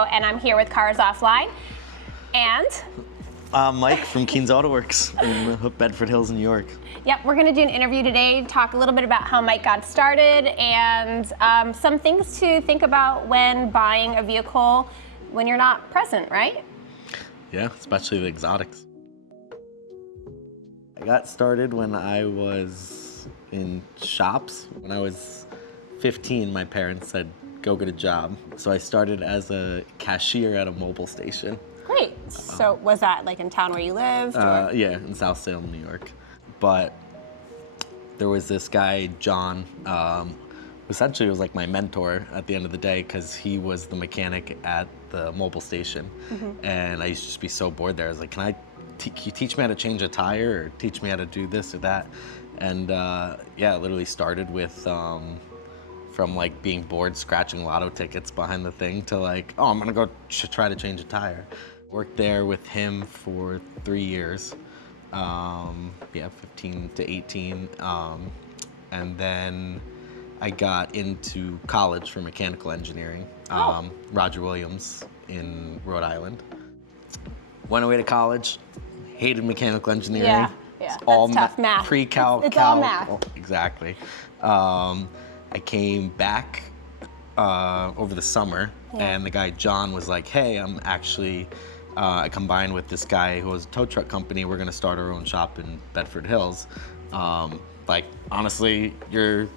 Acabbo, and I'm here with Cars Offline. And Mike from Keane's Autoworks in Bedford Hills, New York. Yep, we're going to do an interview today, talk a little bit about how Mike got started and some things to think about when buying a vehicle when you're not present, right? Yeah, especially the exotics. I got started when I was in shops. When I was 15, my parents said, go get a job. So I started as a cashier at a mobile station. Great. So was that like in town where you lived? Yeah, in South Salem, New York. But there was this guy, John, essentially was like my mentor at the end of the day because he was the mechanic at the mobile station. And I used to just be so bored there. I was like, can you teach me how to change a tire or teach me how to do this or that? And yeah, it literally started with from like being bored scratching lotto tickets behind the thing to like, oh, I'm gonna go try to change a tire. Worked there with him for 3 years, yeah, 15 to 18. And then I got into college for mechanical engineering, Roger Williams in Rhode Island. Went away to college, hated mechanical engineering. Yeah, It's all tough math. Pre-calc. It's all math. Exactly. I came back over the summer, and the guy John was like, hey, I'm actually, I combined with this guy who has a tow truck company. We're gonna start our own shop in Bedford Hills. Like, honestly, you're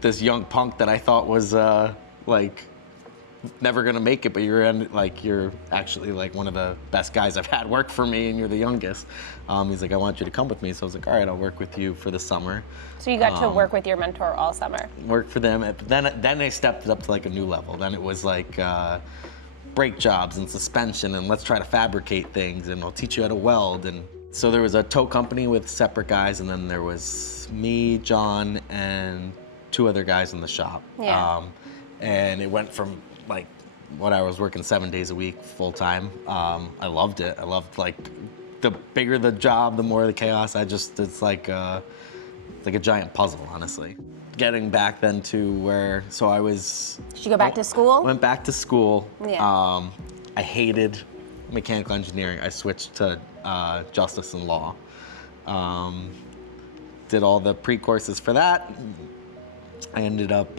this young punk that I thought was like never gonna make it, but you're actually like one of the best guys I've had work for me, and you're the youngest. He's like, I want you to come with me. So I was like, all right, I'll work with you for the summer. So you got to work with your mentor all summer. Work for them. But then they stepped it up to like a new level. Then it was like brake jobs and suspension, and let's try to fabricate things, and I'll teach you how to weld. And so there was a tow company with separate guys, and then there was me, John, and 2 other guys in the shop. Yeah. And it went from like when I was working 7 days a week full time. I loved it. I loved like the bigger the job, the more the chaos. It's like a giant puzzle, honestly. Getting back then to where, so I was. Did you go back to school? Went back to school. Yeah. I hated mechanical engineering. I switched to justice and law. Did all the pre-courses for that. I ended up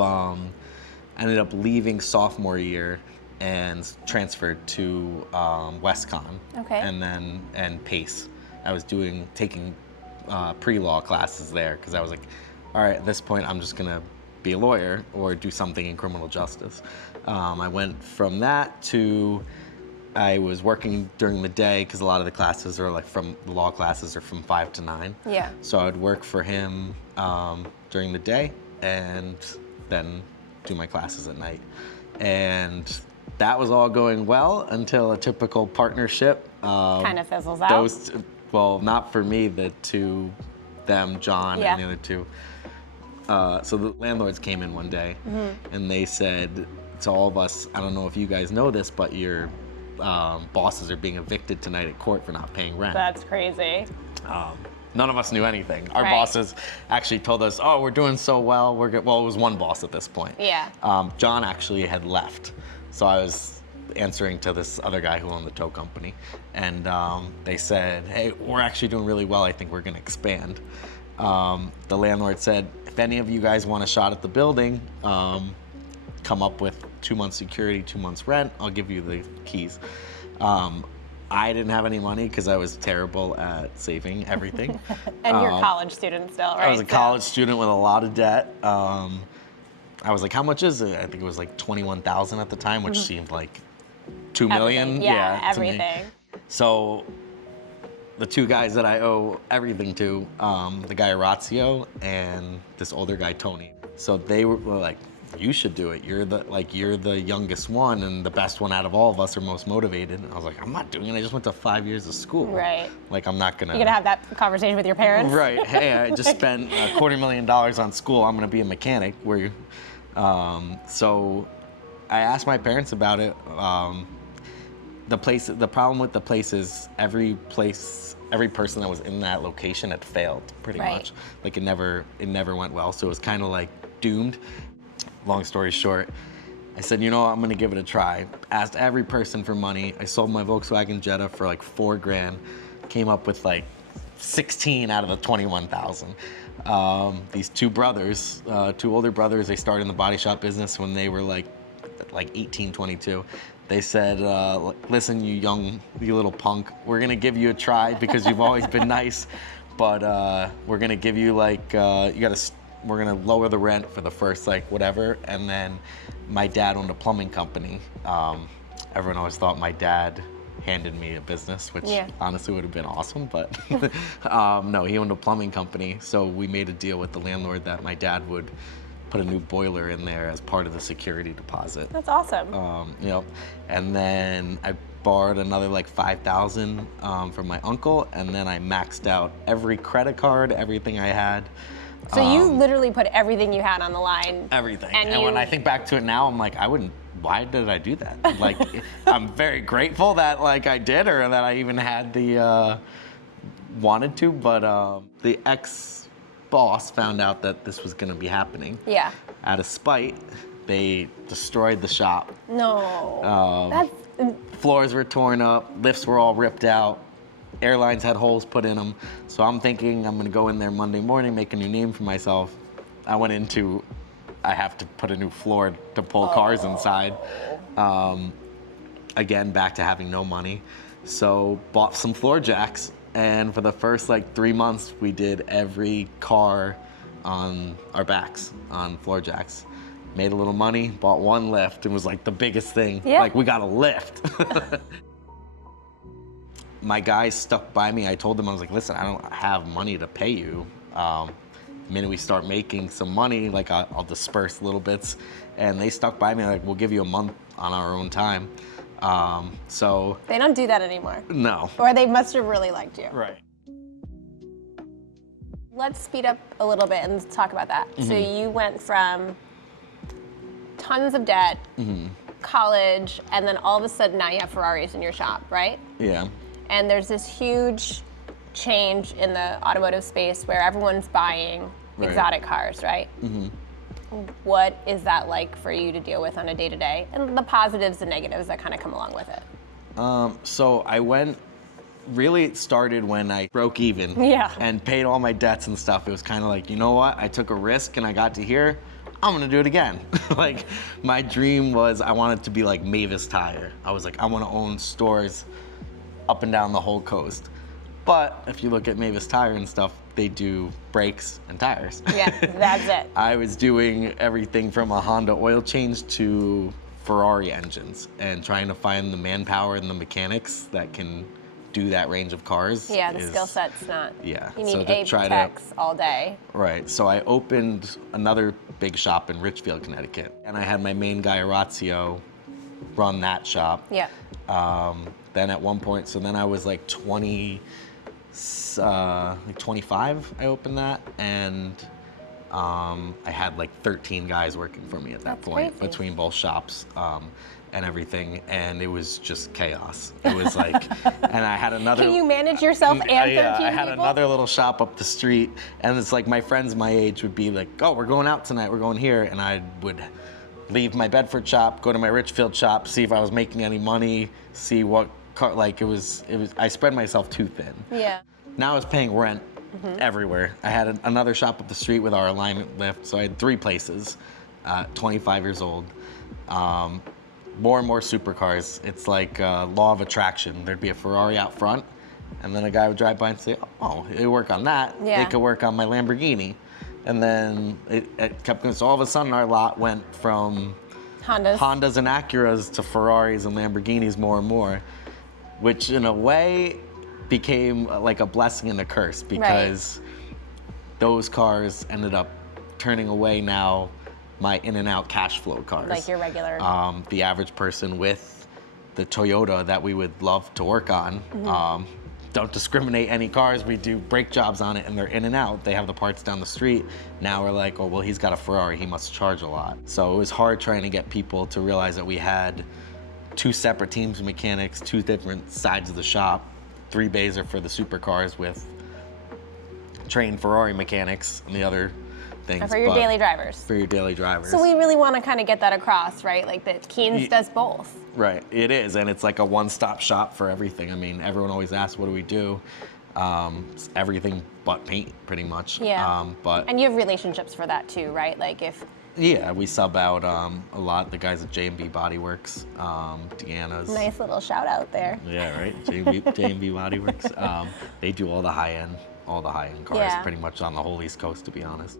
leaving sophomore year and transferred to WestCon. Okay. And PACE. I was taking pre-law classes there because I was like, all right, at this point I'm just gonna be a lawyer or do something in criminal justice. I went from that to I was working during the day because a lot of the classes are like the law classes are from 5 to 9. Yeah. So I would work for him during the day and then do my classes at night. And that was all going well until a typical partnership. Kind of fizzles out. Well, not for me, the two, them, John, and the other two. So the landlords came in one day and they said to all of us, I don't know if you guys know this, but your bosses are being evicted tonight at court for not paying rent. That's crazy. None of us knew anything. Our bosses actually told us, oh, we're doing so well. Well, it was one boss at this point. Yeah. John actually had left. So I was answering to this other guy who owned the tow company. And they said, hey, we're actually doing really well. I think we're gonna expand. The landlord said, if any of you guys want a shot at the building, come up with 2 months security, 2 months rent, I'll give you the keys. I didn't have any money because I was terrible at saving everything. And you're a college student still, right? I was a college student with a lot of debt. I was like, how much is it? I think it was like $21,000 at the time, which seemed like $2 million. Yeah, everything. To me. So the 2 guys that I owe everything to, the guy Orazio and this older guy Tony. So they were like, you should do it. You're the youngest one and the best one out of all of us, are most motivated. And I was like, I'm not doing it. I just went to 5 years of school. Right. Like, I'm not gonna. You're gonna have that conversation with your parents. Right. Hey, I just spent $250,000 on school. I'm gonna be a mechanic. So I asked my parents about it. The problem with the place is every person that was in that location had failed pretty much. Like it never went well. So it was kind of like doomed. Long story short, I said, you know what, I'm gonna give it a try. Asked every person for money. I sold my Volkswagen Jetta for like $4,000. Came up with like 16 out of the 21,000. These two brothers, two older brothers, they started in the body shop business when they were like 18, 22. They said, listen, you little punk, we're gonna give you a try because you've always been nice, but we're gonna give you like, we're gonna lower the rent for the first like whatever. And then my dad owned a plumbing company. Everyone always thought my dad handed me a business, which honestly would have been awesome, but no, he owned a plumbing company. So we made a deal with the landlord that my dad would put a new boiler in there as part of the security deposit. That's awesome. You know, and then I borrowed another like 5,000 from my uncle, and then I maxed out every credit card, everything I had. So you literally put everything you had on the line. Everything. And when I think back to it now, I'm like, why did I do that? Like, I'm very grateful that like I did, or that I even had the, wanted to, but the ex-boss found out that this was gonna be happening. Yeah. Out of spite, they destroyed the shop. No. Floors were torn up, lifts were all ripped out, airlines had holes put in them. So I'm thinking I'm gonna go in there Monday morning, make a new name for myself. I went into, I have to put a new floor to pull cars inside. Again, back to having no money. So bought some floor jacks, and for the first like 3 months, we did every car on our backs on floor jacks. Made a little money, bought one lift. It was like the biggest thing. Yeah. Like, we got a lift. My guys stuck by me. I told them, I was like, listen, I don't have money to pay you. The minute we start making some money, like I'll disperse little bits. And they stuck by me, like, we'll give you a month on our own time. So. They don't do that anymore. No. Or they must have really liked you. Right. Let's speed up a little bit and talk about that. Mm-hmm. So you went from tons of debt, college, and then all of a sudden now you have Ferraris in your shop, right? Yeah. And there's this huge change in the automotive space where everyone's buying exotic cars, right? Mm-hmm. What is that like for you to deal with on a day-to-day? And the positives and negatives that kind of come along with it. So I went, really it started when I broke even and paid all my debts and stuff. It was kind of like, you know what? I took a risk and I got to here. I'm gonna do it again. Like, my dream was I wanted to be like Mavis Tire. I was like, I wanna own stores up and down the whole coast. But if you look at Mavis Tire and stuff, they do brakes and tires. Yeah, that's it. I was doing everything from a Honda oil change to Ferrari engines, and trying to find the manpower and the mechanics that can do that range of cars. Yeah, the skill set's not. Yeah. You need Apex all day. Right. So I opened another big shop in Richfield, Connecticut, and I had my main guy, Orazio, run that shop. Yeah. Then at one point, so then I was like 25, I opened that, and I had like 13 guys working for me at that point, crazy. Between both shops and everything, and it was just chaos. It was like, and I had another. Can you manage yourself and 13 people? I had another little shop up the street, and it's like my friends my age would be like, oh, we're going out tonight, we're going here, and I would leave my Bedford shop, go to my Richfield shop, see if I was making any money, see what car, like it was, I spread myself too thin. Yeah. Now I was paying rent everywhere. I had another shop up the street with our alignment lift, so I had 3 places, 25 years old. More and more supercars. It's like law of attraction. There'd be a Ferrari out front, and then a guy would drive by and say, oh, it work on that. Yeah. It could work on my Lamborghini. And then it kept going. So all of a sudden our lot went from Hondas and Acuras to Ferraris and Lamborghinis more and more, which in a way became like a blessing and a curse, because those cars ended up turning away now my in and out cash flow cars. Like your regular. The average person with the Toyota that we would love to work on, don't discriminate any cars. We do brake jobs on it and they're in and out. They have the parts down the street. Now we're like, oh, well, he's got a Ferrari, he must charge a lot. So it was hard trying to get people to realize that we had 2 separate teams of mechanics, 2 different sides of the shop. 3 bays are for the supercars with trained Ferrari mechanics, and the other things. For your but daily drivers. For your daily drivers. So we really want to kind of get that across, right? Like that Keane's does both. Right, it is, and it's like a one-stop shop for everything. I mean, everyone always asks, what do we do? It's everything but paint, pretty much. Yeah. But And you have relationships for that too, right? Like if... Yeah, we sub out a lot. The guys at J&B Body Works, Deanna's. Nice little shout out there. Yeah, right. J&B Body Works. They do all the high end cars, pretty much on the whole East Coast, to be honest.